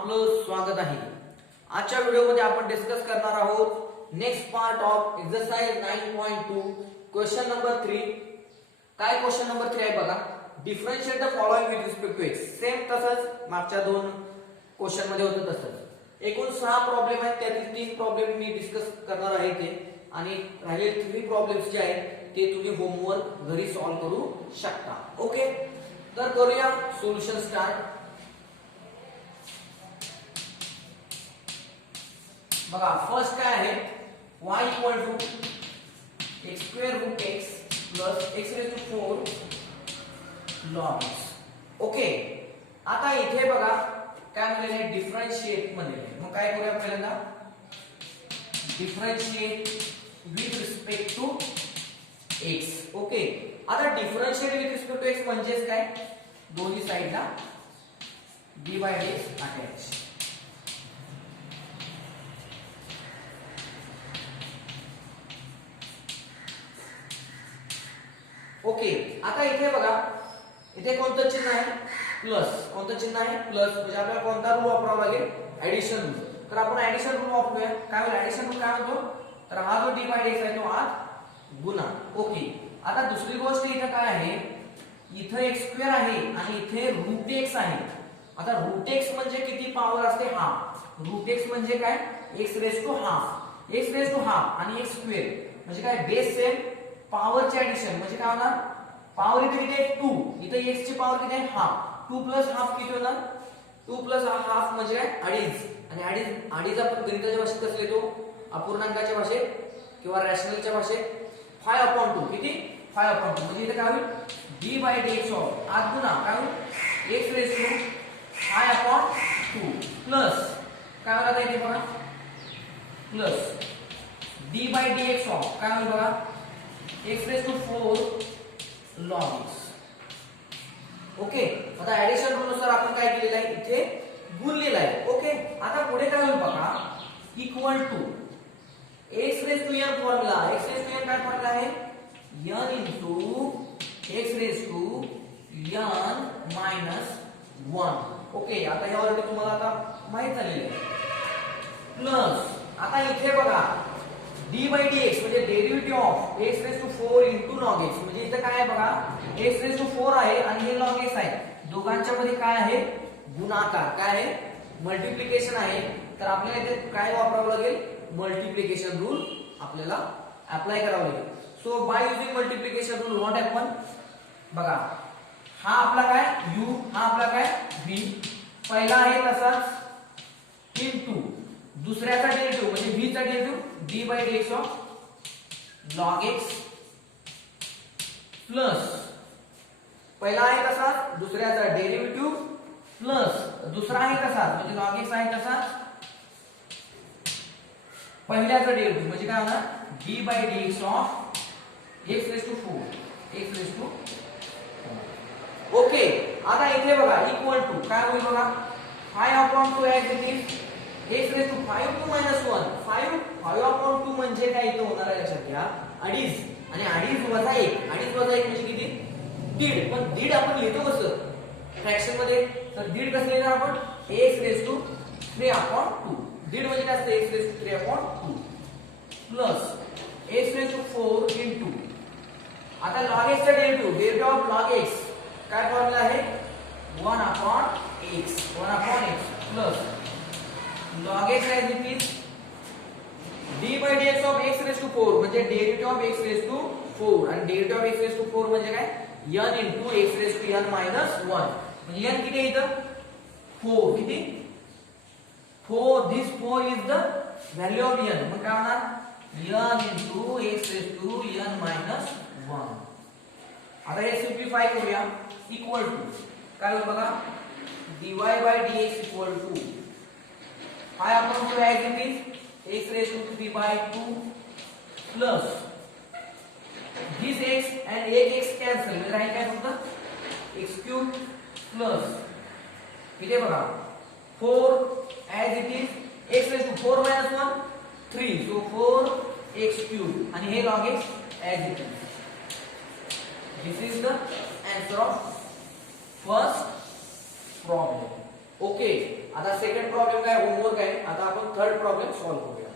आपलं स्वागत आहे। आजच्या व्हिडिओमध्ये आपण डिस्कस करणार आहोत next part of exercise 9.2 question number 3। काय क्वेश्चन नंबर 3 आहे बघा, differentiate the following with respect to x. Same तसंच मागच्या दोन क्वेश्चन मध्ये होतं तसंच। एकूण 6 प्रॉब्लेम आहेत, त्यातील 3 प्रॉब्लेम मी डिस्कस करणार आहे ते, आणि राहिलेले 3 प्रॉब्लेम्स जे आहेत ते तुम्ही होमवर्क घरी सॉल्व्ह करू शकता। ओके, तर करूया सोल्युशन स्टार्ट। बघा फर्स्ट काय आहे, y equal to x square root x plus x raise to 4 log x। Okay, आता इथे बघा काय म्हणलेलं आहे, डिफरन्शिएट मध्ये। मग काय करूया, पहिल्यांदा differentiate with respect to x। Okay, आता differentiate with respect to x म्हणजेच काय, दोन्ही साइडला d by dx attach. Okay, आता इथे बघा, इथे कोणतं चिन्ह आहे, प्लस। कोणतं चिन्ह आहे, प्लस, म्हणजे आपल्याला कोणता रूल वापरावा लागेल, ऍडिशन रूल। तर आपण ऍडिशन रूल वापरूया। काय होईल ऍडिशन रूल, काय म्हणतो, तर हा जो d बाय dx आहे तो आत गुणा। ओके, आता दुसरी गोष्ट इथे काय आहे, इथे x स्क्वेअर आहे आणि इथे रूट x आहे। आता रूट x म्हणजे किती पॉवर असते, हाफ। रूट x म्हणजे काय, x raise to half. x raise to half आणि x स्क्वेअर म्हणजे काय, बेस सेम, पॉवरचे ऍडिशन म्हणजे काय होणार, पॉवर इथे किती आहे 2, इथे x ची पॉवर किती आहे हाफ। 2 प्लस हाफ किती होणार, 2 प्लस हाफ म्हणजे काय, अडीच। आणि अडीच आपण गणिताच्या भाषेत कसं लिहितो, अपूर्णांकाच्या भाषेत किंवा रॅशनलच्या भाषेत 5/2। किती, 5/2 म्हणजे इथे काय होईल, d बाय dx ऑफ आत गुणा काय होईल, x रेज टू 5/2 प्लस काय होणार इथे बघा, plus d by dx of काय होईल बघा, x raise to 4 log x। Okay, आता ऍडिशन रूल नुसार आपण काय केलेलं आहे, इथे गुणलेलं आहे। ओके, आता पुढे काय होईल बघा, equal to x raise to n formula. x raise to n काय फॉर्म्युला आहे, n into x raise to n minus 1। Okay, आता यावरती तुम्हाला आता माहित झालेलं आहे। प्लस आता इथे बघा d बाय dx म्हणजे derivative of x raise to 4 into log x। म्हणजे इथे काय आहे बघा, x रेज टू 4 आहे आणि हे log x आहे, दोघांच्या मध्ये काय आहे, गुणाकार, काय आहे, मल्टिप्लिकेशन आहे। तर आपल्याला इथे काय वापरावं लागेल, मल्टिप्लिकेशन रूल आपल्याला अप्लाय करावं लागेल। So by using multiplication rule what happen, बघा हा आपला काय u, हा आपला काय v, पहिला आहे तसाच इंटू दुसऱ्याचा डेरिव्हेटिव्ह म्हणजे v चा derivative d by dx of log x plus पहिला आहे तसा दुसऱ्याचा डेरिव्हेटिव्ह प्लस दुसरा आहे तसा म्हणजे log x आहे तसा पहिल्याचा डेरिव्हेटिव्ह म्हणजे काय होणार, d by dx of x raise to 4 x raise to 4। Okay, आता इथे बघा इक्वल टू काय होईल बघा, 5/2 as it is x raise to 5 two minus 1। 5/2 म्हणजे काय, इथे होणार आहे लक्षात घ्या, अडीच, आणि अडीच वजा 1, अडीच वजा 1 म्हणजे किती, दीड। पण दीड आपण लिहितो कसं, फ्रॅक्शन मध्ये, तर दीड कसं लिहिणार आपण, x रेज टू 3/2। दीड म्हणजे काय असतं, x raise to 3/2 plus x raise to 4 into आता log x चा डेरिव्हेटिव्ह ऑफ log x काय फॉर्म्युला आहे, 1/x plus log x as it is d by dx of x raised to 4 म्हणजे derivative of x raised to 4, आणि derivative of x raised to 4 म्हणजे काय, n into x raised to n minus 1। म्हणजे n किती आहे इथं, 4, किती 4, this 4 is the value of n। मग काय होणार, n into x raised to n minus 1। आता हे सिम्प्लिफाय करूया, इक्वल टू काय होईल बघा, dy by dx equal to 5/2 as it is x raised to 3/2 plus this x and x cancel म्हणजे राहील काय फक्त x cube plus इथे बघा 4 as it is x raised to 4 minus 1 3, so 4x cube आणि हे log x as it is। this is the answer of first problem। okay, आता second problem काय होमवर्क आहे. आता आपण थर्ड प्रॉब्लेम सॉल्व्ह करूया.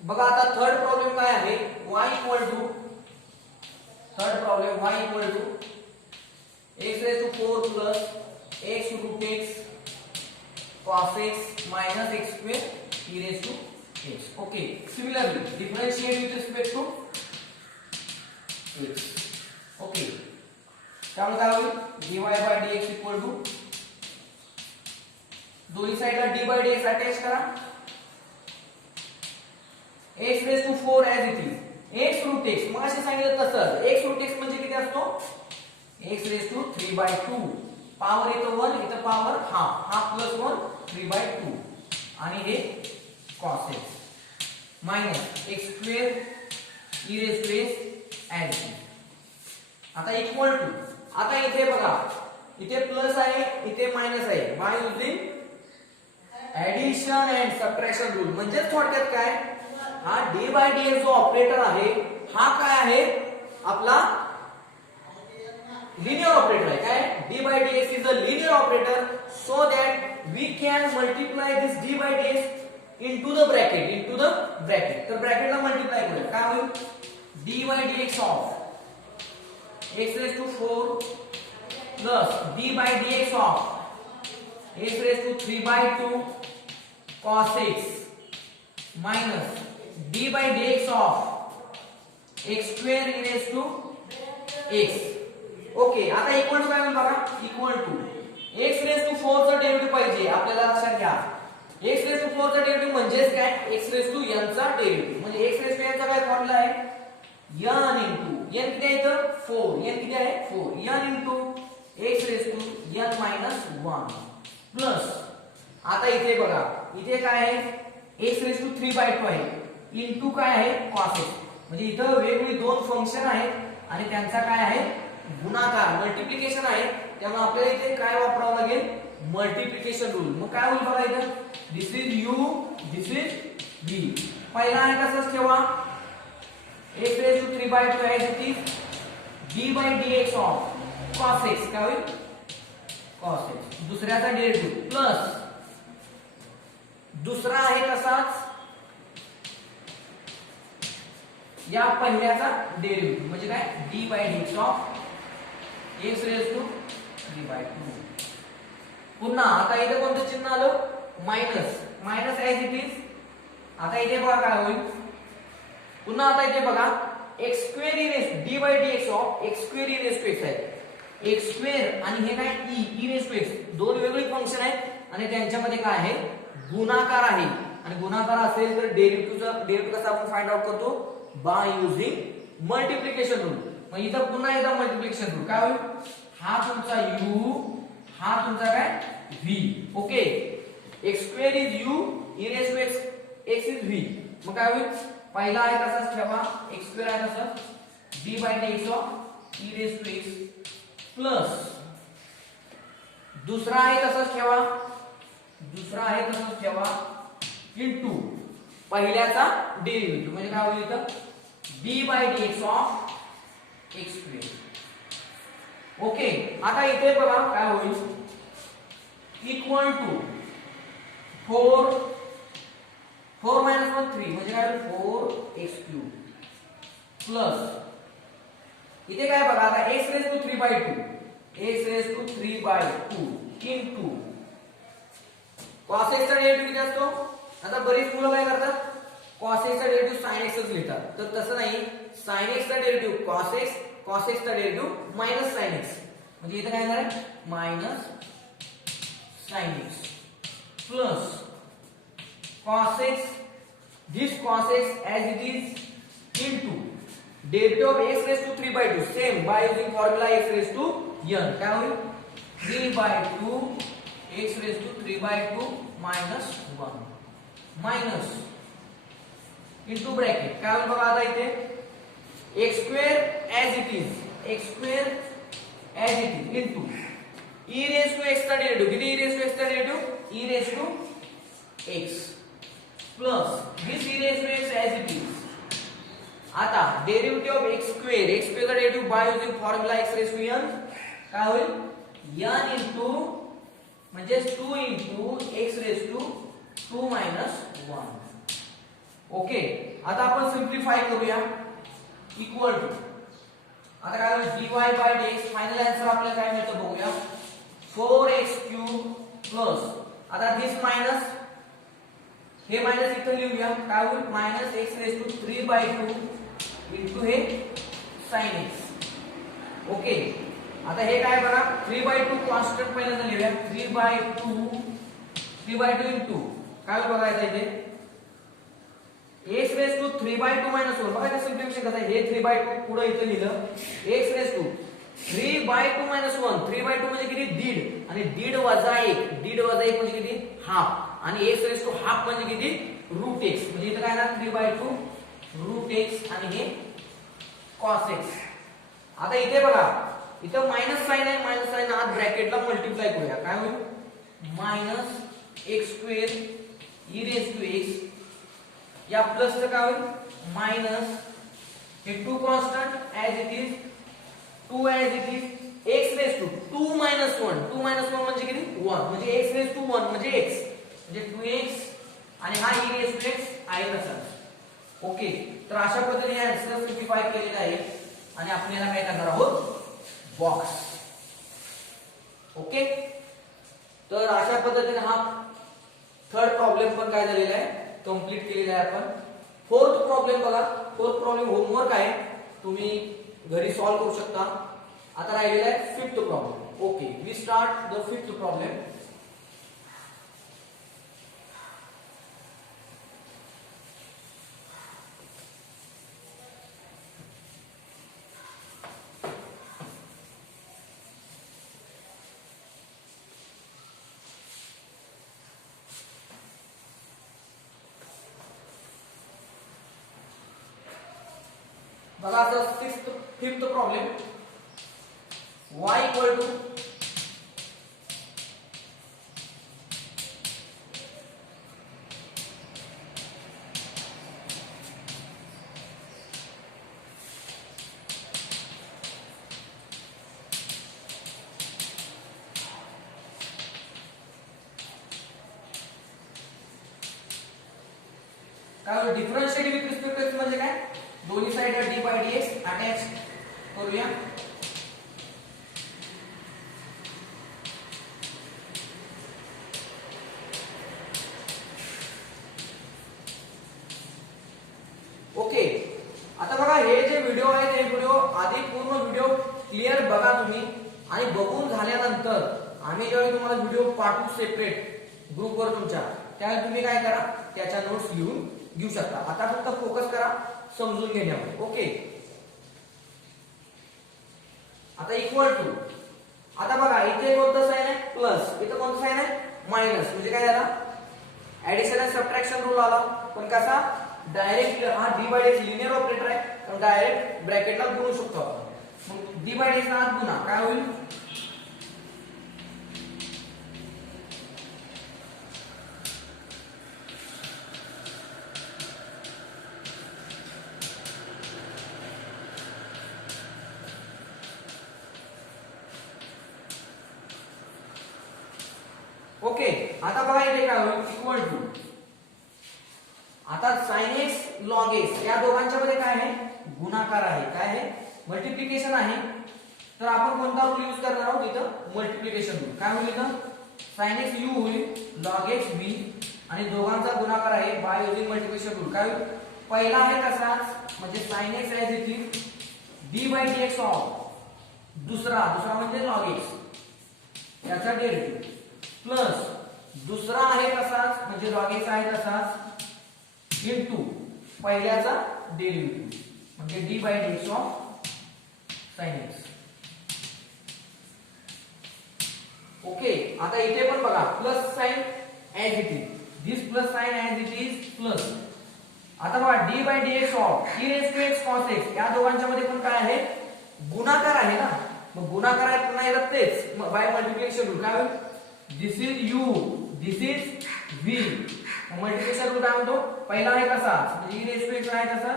बघा आता थर्ड प्रॉब्लेम काय आहे. y equal to third problem y equal to x raise to 4 plus x root x cos x minus x square e raise to x. Okay, similarly differentiate with respect to x. Okay, त्यामुळे काय होईल dy by dx equal to दोन्ही साइडला d by dx attach करा. x raise to 4 as it is x root x मग असे सांगितलं तसं x रूट x म्हणजे किती असतो x raise to 3 by 2 power येतो 1 इथं पॉवर हाफ प्लस 1 3 बाय 2 आणि हे cos x minus x square e raise to x as it. आता इक्वल टू आता इथे बघा इथे प्लस आहे इथे मायनस आहे by using addition and subtraction rule. म्हणजे थोडक्यात काय हा d बाय dx जो ऑपरेटर आहे हा काय आहे आपला लिनियर ऑपरेटर आहे. काय d by dx is a linear operator so that we can multiply this d by dx into the bracket. तर ब्रॅकेटला मल्टीप्लाय करूया काय होईल d by dx of x raise to 4 plus d by dx of x raise to 3 by 2 cos x minus d by dx of x square e raised to x. Okay, आता equal to काय होईल बघा equal to x raise to 4 चा derivative पाहिजे आपल्याला. लक्षात घ्या x raise to 4 चा डेरिव्हेटिव्ह म्हणजेच काय x रेज टू n चा डेरिव्हेटिव्ह. म्हणजे x रेज टू n चा काय फॉर्म्युला आहे n इंटू n किती आहे इथं 4 n किती आहे 4 n into x raise to n minus 1 plus आता इथे बघा इथे काय आहे x रेज टू 3 बाय 2 आहे इनटू काय आहे cos x. म्हणजे इथं वेगवेगळी दोन फंक्शन आहेत आणि त्यांचा काय आहे गुणाकार मल्टिप्लिकेशन आहे. त्यामुळे आपल्याला इथे काय वापरावं लागेल मल्टिप्लिकेशन रूल. मग काय होईल बघा इथं this is u this is v. पहिला आहे तसंच ठेवा x raise to 3 by 2 as it is d by dx of cos x काय होईल cos x. दुसऱ्याचा डेरिव्हेटिव्ह प्लस दुसरा आहे तसाच या पहिल्याचा डेरिव्हेटिव्ह म्हणजे काय d by dx of x raise to 3 by 2. पुन्हा आता इथे कोणतं चिन्ह आलं मायनस एज इट इज. आता इथे बघा काय होईल पुन्हा आता इथे बघा x square e raise d by dx of x square e raise to x आहे. x स्क्वेअर आणि हे काय e रेज टू x दोन वेगवेगळे फंक्शन आहेत आणि त्यांच्यामध्ये काय आहे गुणाकार आहे. आणि गुणाकार असेल तर डेरिव्हेटिव्ह कसा आपण फाइंड आउट करतो बाय युजिंग मल्टिप्लिकेशन रूल. मग इथं पुन्हा एकदा मल्टिप्लिकेशन रूल काय होईल हा तुमचा u हा तुमचा काय v. Okay, x square is u e raise to x is v. मग काय होईल पहिला आहे तसाच ठेवा x स्क्वेअर आहे तसंच d by dx of e raise to x plus दुसरा आहे तसाच ठेवा इनटू पहिल्याचा डेरिव्हेटिव्ह म्हणजे काय होईल इथं d by dx of x square. Okay, आता इथे बघा काय होईल इक्वल टू 4 मायनस 1 3 म्हणजे काय होईल 4x क्यूब प्लस इथे काय बघा आता x raise to 3 by 2 into cos x चा डेरिव्हेटिव्ह किती असतो. आता बरीच मुलं काय करतात cos x चा डेरिव्हेटिव्ह sin x च लिहितात. तर तसं नाही sin x चा डेरिव्हेटिव्ह cos x चा डेरिव्हेटिव्ह मायनस sin x. म्हणजे इथे काय येणार आहे minus sin x plus cos x this cos x as it is into derivative of x raised to 3 by 2 same by using formula x raised to n काय होईल 3 by 2 x raised to 3 by 2 minus 1 minus into bracket काय होईल बघा आता इथे x square as it is x square as it is into e raise to x चा derivative किती e raise to x चा derivative e raise to x plus this e raise to x as it is. आता derivative of x square चा derivative by using formula x raise to n काय होईल n into म्हणजे 2 into x raise to 2 minus 1. Okay आता आपण सिंप्लिफाय करूया equal to आता काय होईल dy by dx final answer आपल्याला काय मिळतं बघूया 4x³ प्लस आता दिस मायनस हे मायनस इथे लिहूया काय होईल minus x raise to 3/2 into हे sin x. ओके आता हे काय बघा 3/2 कॉन्स्टंट पहिल्यांदा लिहूया 3/2 इंटू काय बघायचं इथे x रेज टू 3/2 मायनस 1 बघा सिंप्लिफिकेशन कसं आहे हे 3/2 पुढे इथे लिहिलं x रेज टू 3/2 मायनस 1 3/2 म्हणजे किती दीड आणि दीड वजा 1 म्हणजे किती हाफ आणि x रेज टू हाफ म्हणजे किती रूट x म्हणजे इथे काय ना 3/2 रूट x आणि हे cos x. आता इथे बघा इथे मायनस साइन आहे मायनस साइन आत ब्रॅकेटला मल्टिप्लाय करूया काय होईल minus x square e raise to x या प्लस चं काय होईल मायनस हे 2 constant as it is 2 as it is x raise to 2 minus 1 म्हणजे किती 1 म्हणजे x रेज टू 1 म्हणजे x म्हणजे 2x आणि हा e रेज टू x आहे तसाच. ओके तर अशा पद्धतीने हे आन्सर सिम्प्लिफाय केलेला आहे आणि आपण याला काय करणार आहोत बॉक्स. ओके तर अशा पद्धतीने हा थर्ड प्रॉब्लेम पण काय झालेला आहे कंप्लीट केलेला आहे आपण. फोर्थ प्रॉब्लेम बघा फोर्थ प्रॉब्लेम होमवर्क आहे तुम्ही घरी सॉल्व करू शकता. आता राहिलेला आहे fifth problem. Okay we start the fifth problem. बघा आता fifth problem y equal to काय डिफरन्शिएट विथ रिस्पेक्ट टू म्हणजे काय दोन्ही side d by dx attach करूया. ओके आता बघा हे जे व्हिडिओ आहे ते व्हिडिओ आधी पूर्ण व्हिडिओ क्लिअर बघा तुम्ही आणि बघून झाल्यानंतर आम्ही जेव्हा तुम्हाला व्हिडिओ पाठवू सेपरेट ग्रुपवर तुमच्या त्यावेळी तुम्ही काय करा त्याच्या नोट्स लिहून घेऊ शकता. आता फक्त फोकस करा समजून घेण्यावर. ओके आता इक्वल टू आता बघा इथे कोणतं साइन आहे प्लस इथे कोणतं साइन आहे मायनस म्हणजे काय झाला ऍडिशन आणि सबट्रॅक्शन रूल आला. पण कसा डायरेक्ट हा d by dx linear operator आहे तर डायरेक्ट ब्रॅकेटला गुणू शकतो आपण. मग डी बाय dx ना आत गुणा काय होईल ओके आता बघा इथे काय होईल इक्वल टू आता sin x log x या दोघांच्या मध्ये काय आहे गुणाकार आहे काय आहे मल्टिप्लिकेशन आहे. तर आपण कोणता रूल यूज करणार आहोत इथं मल्टिप्लिकेशन रूल. काय होईल इथं sin x u होईल log x b आणि दोघांचा गुणाकार आहे बाय युजिंग मल्टिप्लिकेशन रूल. काय होईल पहिला आहे कसाच म्हणजे sin x as it is d by dx of दुसरा म्हणजे log x याचा डेरिव्हेटिव्ह प्लस दुसरा आहे तसाच म्हणजे log x आहे तसाच इनटू पहिल्याचा डेरिव्हेटिव्ह म्हणजे d by dx of sin x. Okay आता इथे पण बघा plus sign as it is this plus sign as it is plus आता बघा d by dx of e raised to x cos x या दोघांच्या मध्ये पण काय आहे गुणाकार आहे ना, मग गुणाकार आहे पुन्हा येतात तेच बाय मल्टिप्लिकेशन रूल. काय होईल, this is u, this is v. Multiplication rule काय म्हणतो, पहिला आहे तसाच म्हणजे ई रेस टू एक्स आहे तसा,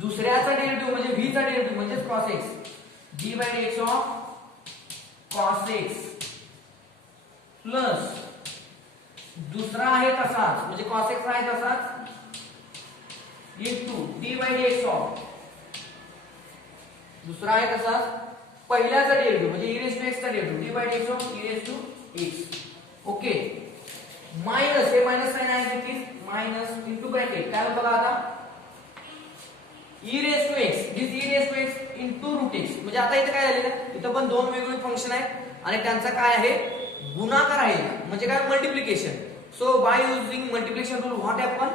दुसऱ्याचा डेरिव्हेटिव्ह म्हणजे व्ही चा डेरिव्हेटिव्ह म्हणजे cos x, d by d x of cos x plus दुसरा आहे तसाच म्हणजे कॉस एक्स आहे तसाच into d by d x of, दुसरा आहे तसाच पहिल्याचा डेरिव्हेटिव्ह म्हणजे ई रेस टू एक्स चा derivative d by d x of e raise to x. Okay, minus हे मायनस साइन आहे की मायनस इंटू ब्रॅकेट काय होतं आता e raise to x, this e raise to x into root x. म्हणजे आता इथे काय झालेलं, इथं पण दोन वेगवेगळे फंक्शन आहेत आणि त्यांचा काय आहे गुणाकार आहे म्हणजे काय multiplication. So by using multiplication rule what happen,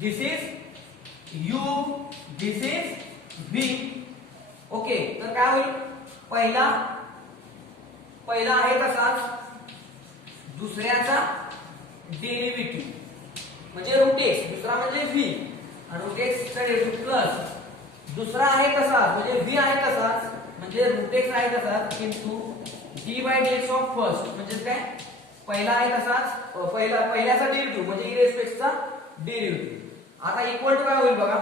this is u, this is V. Okay, तर काय होईल, पहिला आहे तसाच दुसऱ्याचा डेरिव्हेटिव्ह म्हणजे रूट एक्स, दुसरा म्हणजे व्ही आणि रूट एक्स चा डेरिव्हेटिव्ह प्लस दुसरा आहे तसाच म्हणजे व्ही आहे तसाच म्हणजे रूट एक्स आहे तसाच into d by d x of first म्हणजे काय पहिला आहे तसाच पहिल्याचा डेरिव्हेटिव्ह म्हणजे ई रेस टू एक्स चा डेरिव्हेटिव्ह. आता इक्वल टू काय होईल बघा,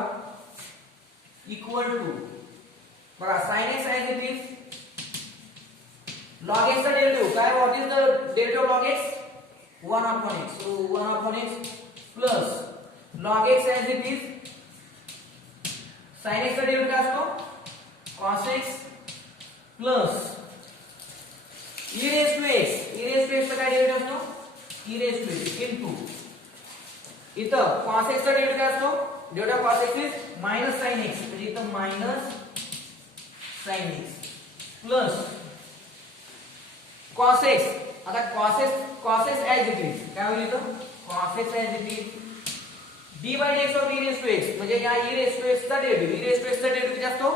इक्वल टू बघा साइन एक्स आहे इट इज log x चा डेरिव्हेटिव्ह काय, what is the derivative log x, 1 upon x. So 1 upon x plus log x as it is sin x चा derivative काय असतो cos x plus e raised to x, e raised to x चा काय derivative असतो e raised to x into इथं cos x चा derivative काय असतो, derivative cos x is minus sin x म्हणजे इथं minus sin x plus cos x. आता cos x as it is काय होईल इथं cos x as it is d by dx of e raised to x म्हणजे या e raised to x चा derivative, e raised to x चा derivative किती असतो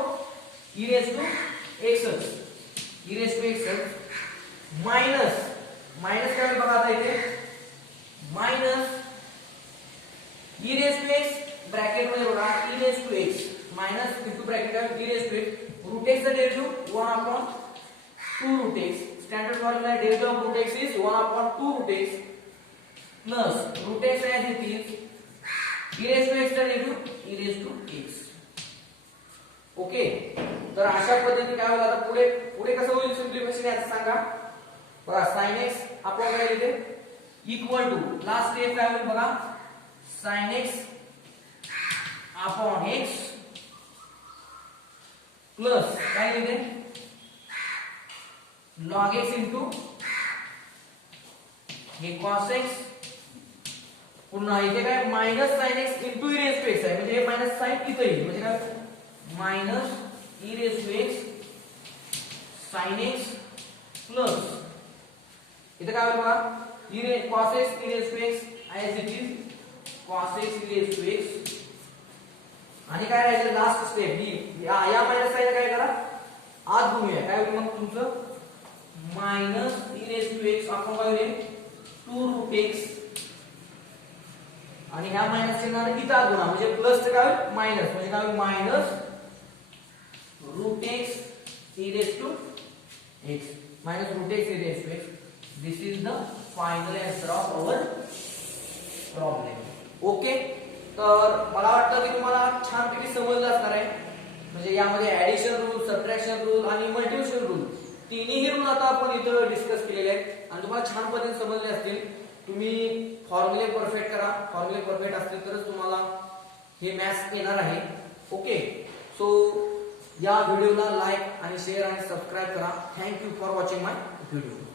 e raised to x, e raised to x minus काय होईल बघा आता इथे minus e raised to x bracket मध्ये बघा e raised to x minus into bracket आहे e raised to x root x चा derivative 1 upon 2 root x. Standard formula derivative of root x is 1 upon 2 root x plus root x as it is e raised to x चा derivative e raised to x. Okay, तर अशा पद्धतीने काय होईल आता पुढे कसं होईल सिम्प्लिफिकेशन याचं सांगा बघा. sin x आपण काय लिहिते इक्वल टू लास्ट स्टेप काय होईल बघा sin x upon x plus काय लिहिते log x into हे cos x पुन्हा इथे काय minus sin x into e raised to x आहे म्हणजे हे मायनस साइन इथे येईल म्हणजे काय minus e raised to x sin x plus इथे काय होईल बघा cos x e raised to x as it is cos x e raised to x आणि काय राहिलं लास्ट स्टेप ही या मायनस साइन काय करा आत घेऊया काय होईल मग तुमचं minus e raised to x आपण काय होईल 2 रूट x आणि ह्या मायनस चिन्हाने इथं आत गुणा म्हणजे प्लस चे काय होईल मायनस म्हणजे काय होईल minus root x e raised to x minus root x e raised to x. This is the final answer of our problem. Okay, तर मला वाटतं की तुम्हाला छानपैकी समजलं असणार आहे म्हणजे यामध्ये ऍडिशन रूल, सबट्रॅक्शन रूल आणि मल्टिप्लिकेशन रूल तिन्ही रूल आता आपण इथं डिस्कस केलेले आहेत आणि तुम्हाला छान पद्धतीने समजले असतील. तुम्ही फॉर्म्युले परफेक्ट करा, फॉर्म्युले परफेक्ट असतील तरच तुम्हाला हे मॅथ्स येणार आहे. ओके, सो या व्हिडिओला लाईक आणि शेअर आणि सबस्क्राईब करा. Thank you for watching my video.